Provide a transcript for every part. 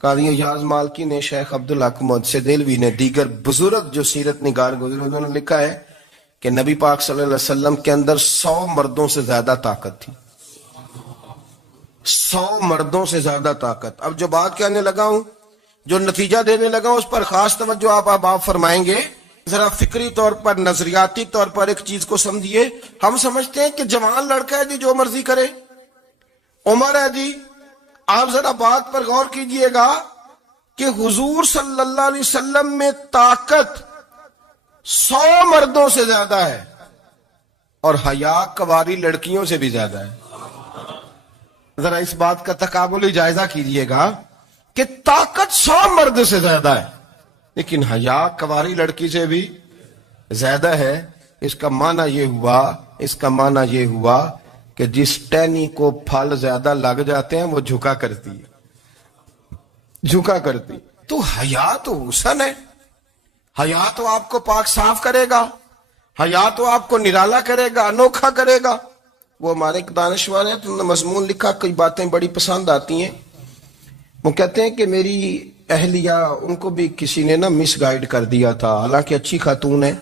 قاضی اعجاز مالکی نے، شیخ عبدالحق محدث دہلوی نے، دیگر بزرگ جو سیرت نگار گزرے انہوں نے لکھا ہے کہ نبی پاک صلی اللہ علیہ وسلم کے اندر 100 مردوں سے زیادہ طاقت تھی. 100 مردوں سے زیادہ طاقت. اب جو بات کہنے لگا ہوں، جو نتیجہ دینے لگا ہوں، اس پر خاص توجہ آپ فرمائیں گے. ذرا فکری طور پر، نظریاتی طور پر ایک چیز کو سمجھیے. ہم سمجھتے ہیں کہ جوان لڑکا ہے جی جو مرضی کرے، عمر ہے جی. آپ ذرا بات پر غور کیجئے گا کہ حضور صلی اللہ علیہ وسلم میں طاقت 100 مردوں سے زیادہ ہے اور حیا کواری لڑکیوں سے بھی زیادہ ہے. ذرا اس بات کا تقابلی جائزہ کیجئے گا کہ طاقت 100 مرد سے زیادہ ہے لیکن حیا کواری لڑکی سے بھی زیادہ ہے. اس کا معنی یہ ہوا کہ جس ٹہنی کو پھل زیادہ لگ جاتے ہیں وہ جھکا کرتی. تو حیا تو حسن ہے، حیا تو آپ کو پاک صاف کرے گا، حیا تو آپ کو نرالا کرے گا، انوکھا کرے گا. وہ ہمارے ایک دانشور ہیں، تو انہوں نے مضمون لکھا، کئی باتیں بڑی پسند آتی ہیں. وہ کہتے ہیں کہ میری اہلیہ، ان کو بھی کسی نے مس گائیڈ کر دیا تھا، حالانکہ اچھی خاتون ہے،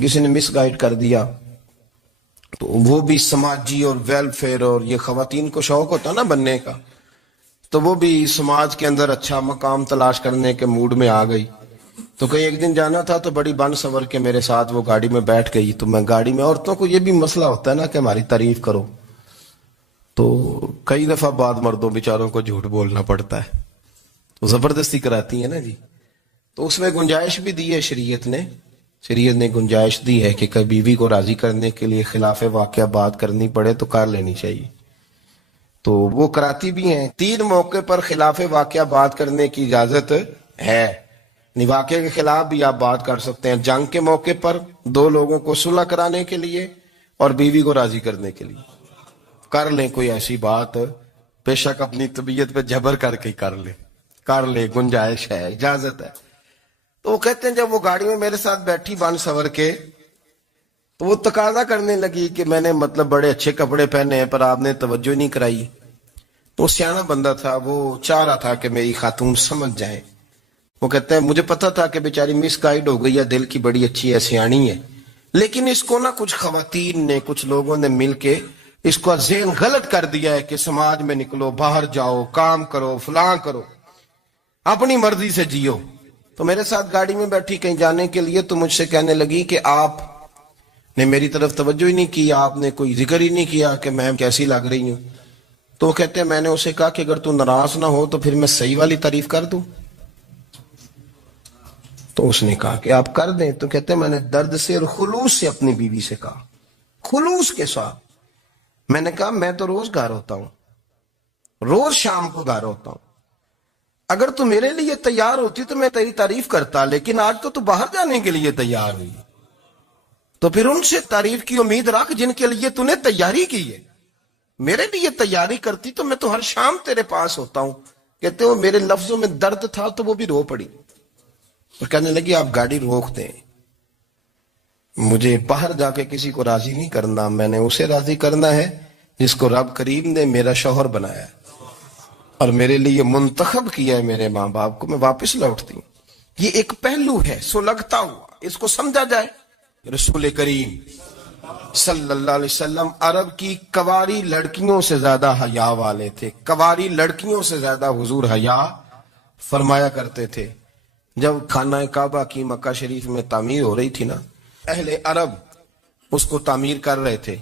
کسی نے مس گائیڈ کر دیا. تو وہ بھی سماجی اور ویلفیئر اور یہ خواتین کو شوق ہوتا نا بننے کا، تو وہ بھی سماج کے اندر اچھا مقام تلاش کرنے کے موڈ میں آ گئی. تو کہیں ایک دن جانا تھا تو بڑی بن سور کے میرے ساتھ وہ گاڑی میں بیٹھ گئی. تو میں گاڑی میں، عورتوں کو یہ بھی مسئلہ ہوتا ہے نا کہ ہماری تعریف کرو، تو کئی دفعہ بعد مردوں بیچاروں کو جھوٹ بولنا پڑتا ہے، تو زبردستی کراتی ہے نا جی. تو اس میں گنجائش بھی دی ہے شریعت نے گنجائش دی ہے کہ کبھی بیوی کو راضی کرنے کے لیے خلاف واقعہ بات کرنی پڑے تو کر لینی چاہیے. تو وہ کراتی بھی ہیں. 3 موقع پر خلاف واقعہ بات کرنے کی اجازت ہے. واقعے کے خلاف بھی آپ بات کر سکتے ہیں. جنگ کے موقع پر 2 لوگوں کو صلح کرانے کے لیے اور بیوی کو راضی کرنے کے لیے کر لیں کوئی ایسی بات، بے شک اپنی طبیعت پہ جبر کر کے کر لیں، گنجائش ہے، اجازت ہے. تو وہ کہتے ہیں جب وہ گاڑی میں میرے ساتھ بیٹھی بن سور کے، تو وہ تقاضا کرنے لگی کہ میں نے بڑے اچھے کپڑے پہنے ہیں پر آپ نے توجہ نہیں کرائی. تو سیانا بندہ تھا، وہ چاہ رہا تھا کہ میری خاتون سمجھ جائے. وہ کہتے ہیں مجھے پتا تھا کہ بیچاری مس گائیڈ ہو گئی ہے، دل کی بڑی اچھی ہے، سیانی ہے، لیکن اس کو کچھ خواتین نے، کچھ لوگوں نے مل کے اس کو ذہن غلط کر دیا ہے کہ سماج میں نکلو، باہر جاؤ، کام کرو، فلاں کرو، اپنی مرضی سے جیو. تو میرے ساتھ گاڑی میں بیٹھی کہیں جانے کے لیے، تو مجھ سے کہنے لگی کہ آپ نے میری طرف توجہ ہی نہیں کی، آپ نے کوئی ذکر ہی نہیں کیا کہ میں کیسی لگ رہی ہوں. تو وہ کہتے ہیں میں نے اسے کہا کہ اگر تو ناراض نہ ہو تو پھر میں صحیح والی تعریف کر دوں. تو اس نے کہا کہ آپ کر دیں. تو کہتے ہیں میں نے درد سے اور خلوص سے اپنی بیوی سے کہا، خلوص کے ساتھ. میں نے کہا میں تو روز گھر ہوتا ہوں، روز شام کو گھر ہوتا ہوں، اگر تو میرے لیے تیار ہوتی تو میں تیری تعریف کرتا، لیکن آج تو باہر جانے کے لیے تیار ہوئی، تو پھر ان سے تعریف کی امید رکھ جن کے لیے تو نے تیاری کی ہے. میرے لیے تیاری کرتی تو میں تو ہر شام تیرے پاس ہوتا ہوں. کہتے ہو میرے لفظوں میں درد تھا تو وہ بھی رو پڑی اور کہنے لگی آپ گاڑی روک دیں، مجھے باہر جا کے کسی کو راضی نہیں کرنا، میں نے اسے راضی کرنا ہے جس کو رب کریم نے میرا شوہر بنایا ہے اور میرے لیے منتخب کیا ہے میرے ماں باپ کو. میں واپس لوٹتی ہوں. یہ ایک پہلو ہے سلگتا ہوا، اس کو سمجھا جائے. رسول کریم صلی اللہ علیہ وسلم عرب کی کواری لڑکیوں سے زیادہ حیا والے تھے. کواری لڑکیوں سے زیادہ حضور حیا فرمایا کرتے تھے. جب خانہ کعبہ کی مکہ شریف میں تعمیر ہو رہی تھی نا، اہل عرب اس کو تعمیر کر رہے تھے،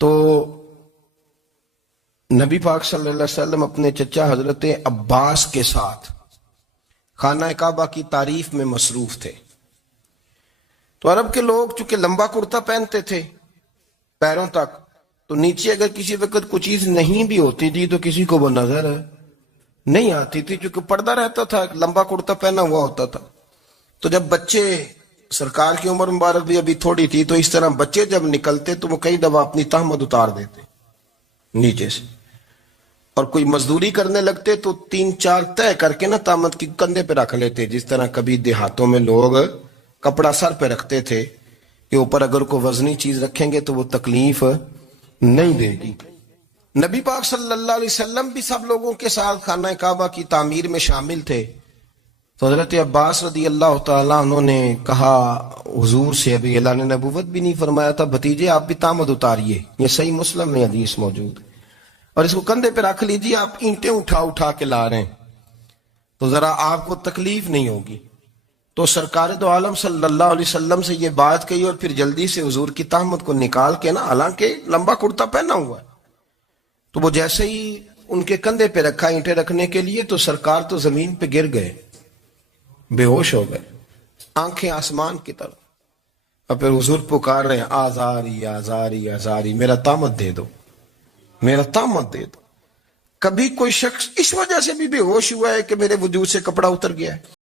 تو نبی پاک صلی اللہ علیہ وسلم اپنے چچا حضرت عباس کے ساتھ خانہ کعبہ کی تعریف میں مصروف تھے. تو عرب کے لوگ چونکہ لمبا کرتا پہنتے تھے پیروں تک، تو نیچے اگر کسی وقت کوئی چیز نہیں بھی ہوتی تھی تو کسی کو وہ نظر نہیں آتی تھی، چونکہ پردہ رہتا تھا، لمبا کرتا پہنا ہوا ہوتا تھا. تو جب بچے، سرکار کی عمر مبارک بھی ابھی تھوڑی تھی، تو اس طرح بچے جب نکلتے تو وہ کئی دفعہ اپنی تہمت اتار دیتے نیچے سے، اور کوئی مزدوری کرنے لگتے تو 3-4 طے کر کے تہمت کی کندھے پہ رکھ لیتے. جس طرح کبھی دیہاتوں میں لوگ کپڑا سر پہ رکھتے تھے کہ اوپر اگر کوئی وزنی چیز رکھیں گے تو وہ تکلیف نہیں دے گی. نبی پاک صلی اللہ علیہ وسلم بھی سب لوگوں کے ساتھ خانہ کعبہ کی تعمیر میں شامل تھے. تو حضرت عباس رضی اللہ تعالیٰ عنہ نے کہا حضور سے، ابھی اللہ نے نبوت بھی نہیں فرمایا تھا، بھتیجے آپ بھی تامد اتاریے. یہ صحیح مسلم میں حدیث موجود ہے. اور اس کو کندھے پہ رکھ لیجیے، آپ اینٹیں اٹھا اٹھا کے لا رہے ہیں تو ذرا آپ کو تکلیف نہیں ہوگی. تو سرکار دو عالم صلی اللہ علیہ وسلم سے یہ بات کہی اور پھر جلدی سے حضور کی تہمت کو نکال کے نا، حالانکہ لمبا کرتا پہنا ہوا ہے، تو وہ جیسے ہی ان کے کندھے پہ رکھا اینٹیں رکھنے کے لیے تو سرکار تو زمین پہ گر گئے، بے ہوش ہو گئے، آنکھیں آسمان کی طرف. اور پھر حضور پکار رہے ہیں آزاری آزاری آزاری، میرا تامت دے دو، میرا تامت دے دو. کبھی کوئی شخص اس وجہ سے بھی بے ہوش ہوا ہے کہ میرے وجود سے کپڑا اتر گیا ہے؟